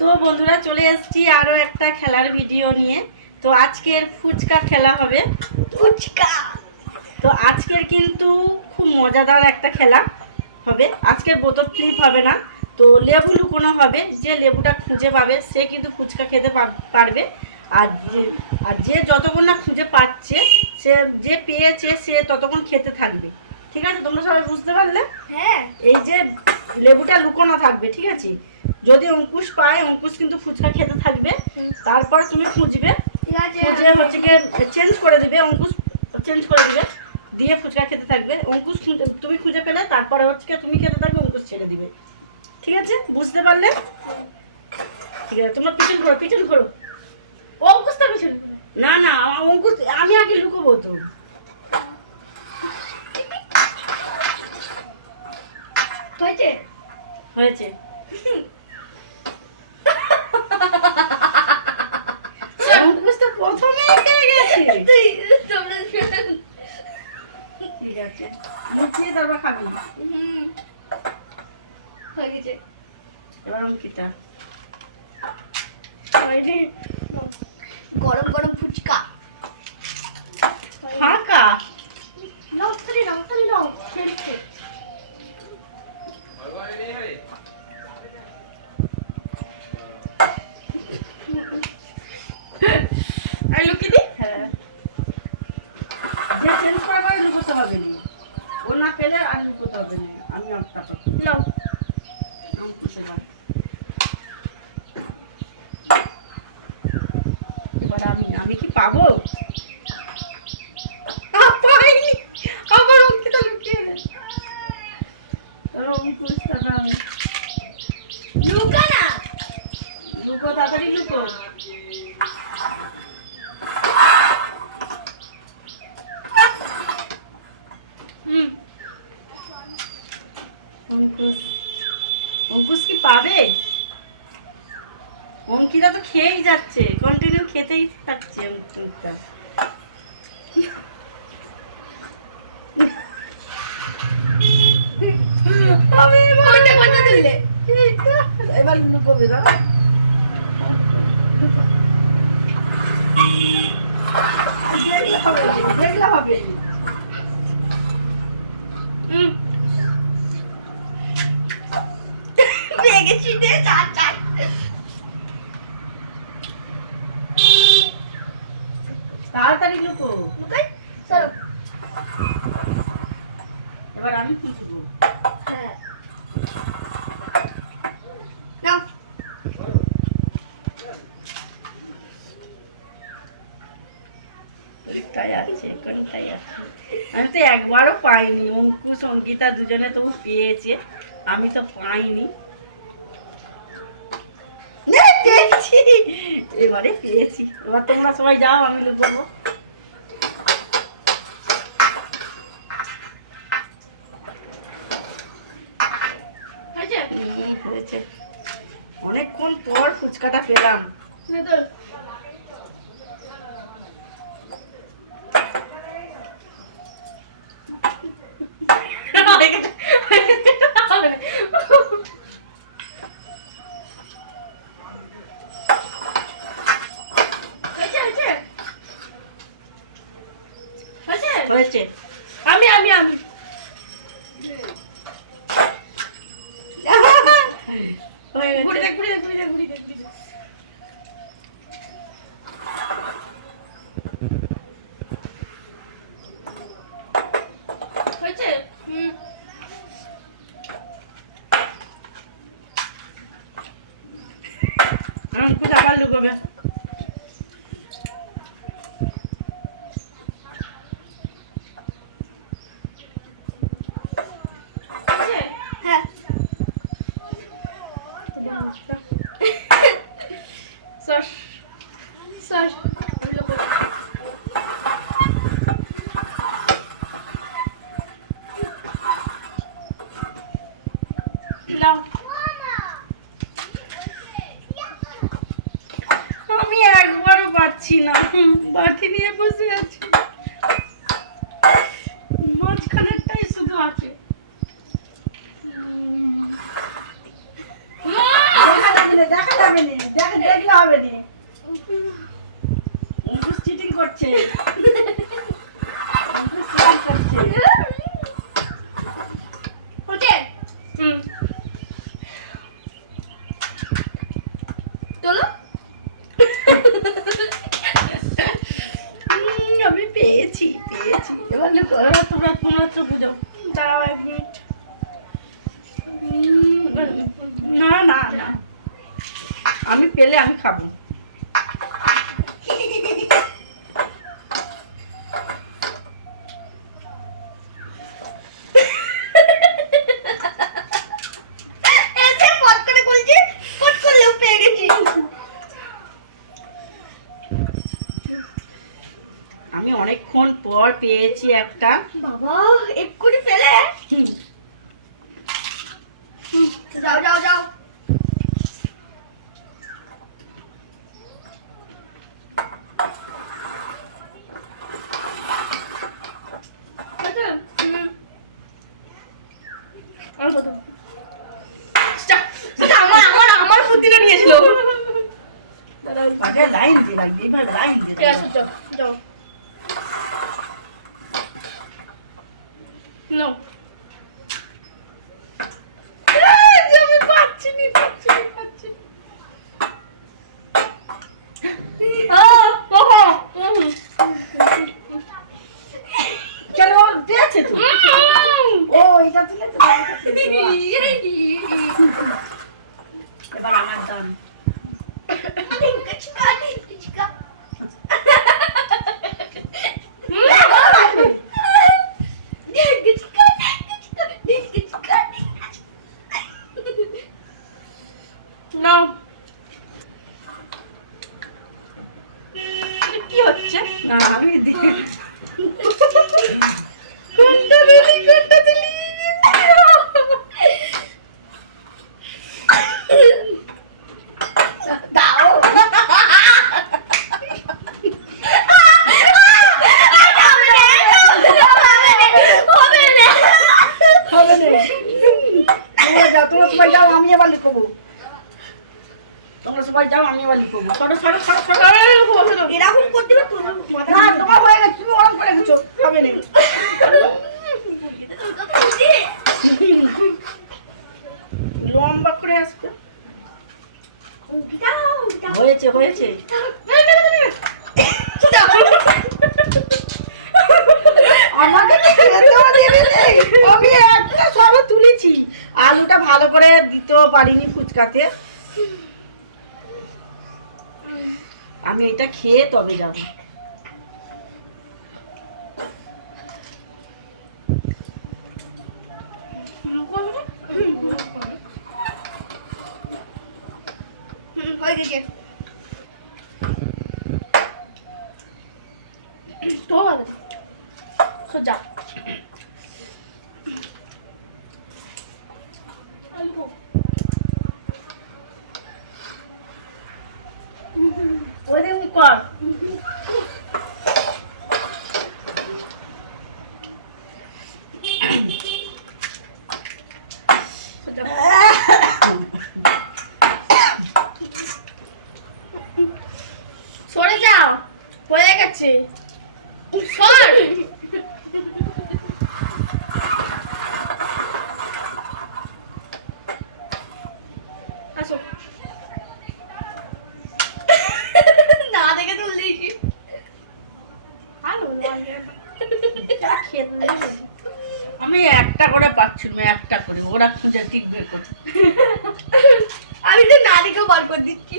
তো বন্ধুরা চলে এসেছি আরো একটা খেলার ভিডিও নিয়ে। তো আজকের ফুচকা খেলা হবে। ফুচকা তো আজকের কিন্তু খুব মজাদার একটা খেলা হবে। আজকের বোতল ফ্লিপ হবে না, তো লেবু লুকোনো হবে। যে লেবুটা খুঁজে পাবে সে কিন্তু ফুচকা খেতে পারবে। আর যে যতক্ষণ না খুঁজে পাচ্ছে, সে যে পেয়েছে সে ততক্ষণ খেতে থাকবে। ঠিক আছে, তোমরা সবাই বুঝতে পারলে? হ্যাঁ। এই যে লেবুটা লুকোনো থাকবে, ঠিক আছে? যদি অঙ্কুশ পায়, অঙ্কুশ কিন্তু ফুচকা খেতে থাকবে। তারপর তুমি খুঁজবে, খুঁজে হচ্ছে চেঞ্জ করে দিবে, অঙ্কুশ চেঞ্জ করে দিবে, দিয়ে ফুচকা খেতে থাকবে। অঙ্কুশ তুমি খুঁজে পেলে তারপরে হচ্ছে তুমি খেতে থাকবে, অঙ্কুশ ছেড়ে দিবে। ঠিক আছে, বুঝতে পারলে? ঠিক আছে, তোমরা পিছন ঘোরো, পিছন ঘোরো। অঙ্কুশ তো পিছনে। না না, অঙ্কুশ আমি আগে লুকোবো তো। হয়েছে হয়েছে। অঙ্কুশ তো প্রথমেই খেয়ে গেছে। ঠিক আছে, লুকিয়ে তারপর খাবি। হয়ে গেছে। এবার অঙ্কিতা গরম গরম ফুচকা ফাঁকা। নমস্কার আর লুকিয়ে দি। হ্যাঁ, যে চেঞ্জ করার লুকোতে হবে না, ও না পেলে আর লুকোতে হবে না। আমি একটা নাও। এবার আমি কি পাবো? পাইনি, আবার অঙ্কিতা লুকিয়ে গেছে। লুকা না, লুকো, তাড়াতাড়ি লুকো। অঙ্কুশ কি পাবে? অঙ্কিতা তো খেয়েই যাচ্ছে, কন্টিনিউ খেতেই থাকছে অঙ্কিতা। এবার লুকোবে না। দেখলে হবে। তাড়াতাড়ি লুকো। এবার আমি খুঁজবো। আমি তো একবারও পাইনি। অঙ্কুশ অঙ্কিতা দুজনে তবু পেয়েছে, আমি তো পাইনি। পেয়েছি, এবারে পেয়েছি। এবার তোমরা সবাই যাও, আমি লুকোবো। হয়েছে, অনেকক্ষণ পর ফুচকাটা পেলাম। হয়েছে, আমি আমি আমি ঘুরে দেখ ঘুরে দেখ ঘুরে দেখ ঘুরে দেখ হয়েছে। অঙ্কুশ আবার লুকোবে। হ্যাঁ সস সস নাও। আমি একবারও পাচ্ছি না, বাটি নিয়ে বসে আছি, মাঝখানেরটাই শুধু আছে। দেখা যাবে না, দেখা যাবে না। করছে। স্নান করছে। হচ্ছে চলো আমি পেয়েছি পেয়েছি। এবার তোমরা তোমরা তো বুঝো। দাঁড়াও 1 মিনিট না না না, আমি পেলে আমি খাবো। এসে পট করে বলছি পট করলেও পেয়ে গেছি আমি অনেকক্ষণ পর পেয়েছি একটা। বাবা এক্ষুনি পেলে যাও যাও যাও আমার বুদ্ধিটা নিয়েছিল দাদা ওই পাটায় লাইন দিয়ে লাগবে, এইভাবে লাইন দিয়ে ঠিক আছে যাও যাও নো আমি পাচ্ছি না পাচ্ছি চলো দিয়েছে তো। ও এটা তুলেছে, এবার আমার দাম। No. কি হচ্ছে? না আমি দিই। হবে না। তোমরা যাও, তোমরা সবাই যাও, আমি এবার লিখবো। তোমরা সবাই যাও, আমি এবার লিখবো। সরো সরো সরো সরো। এরকম করতে হবে তোমার না তোমার হয়ে গেছে, তুমি ওরকম করে গেছো। হবে না। লম্বা করে আসবে। হয়েছে হয়েছে। আমাকে তো খেতেও দিবি নি। আমি একটা সবে তুলেছি। আলুটা ভালো করে দিতেও পারিনি ফুচকাতে। আমি এটা খেয়ে তবে যাব। সোজা ওই দিন কর। সরে যাও হয়ে গেছে সর আসো না দেখে তুললি কি আমি একটা করে পাচ্ছি না, একটা করে ওরা খুঁজে টিকবে করে। আমি তো না দেখেও বার করে দিচ্ছি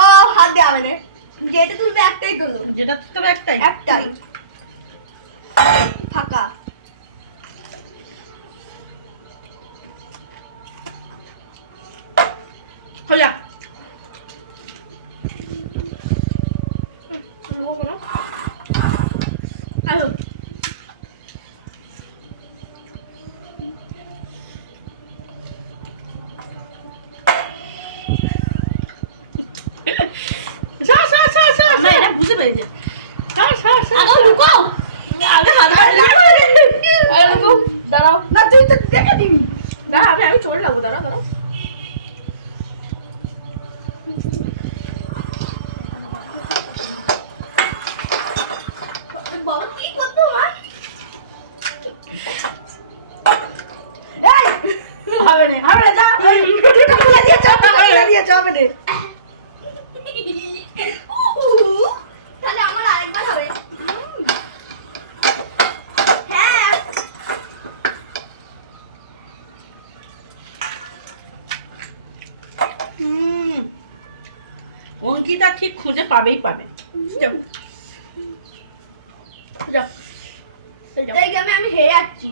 ও হাত দেওয়া হবে না যেটা তুলবে একটাই তুলো যেটা তবে একটাই। একটাই ফাঁকা হইয়া ঠিক খুঁজে পাবেই পাবে। যাও যাও এই গেমে আমি হেরে যাচ্ছি।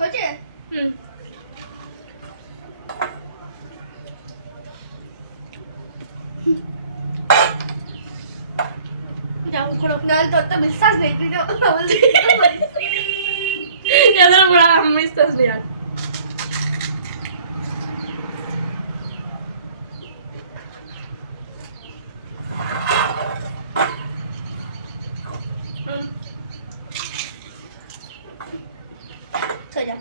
হচ্ছে যাও করো। নাহলে তোর তো বিশ্বাস নেই, তুই তো বলছিস। এদের উপর আর আমার বিশ্বাস নেই আর। সোজা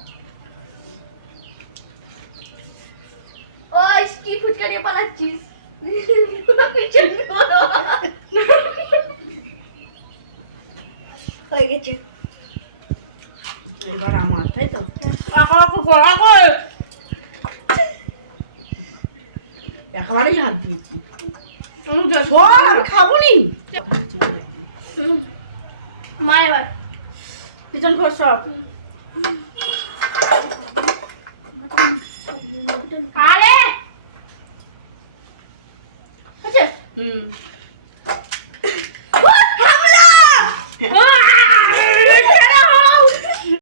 ওই কি ফুচকা নিয়ে পালাচ্ছিস? পিছন করো। হয়ে গেছে। এবার আমার, তাই তো? কাকু কড়া করে একেবারেই হাত দিয়েছি। বল, আমি খাবো নি। মা এবার পিছন ঘর সব। আরে আচ্ছা হুম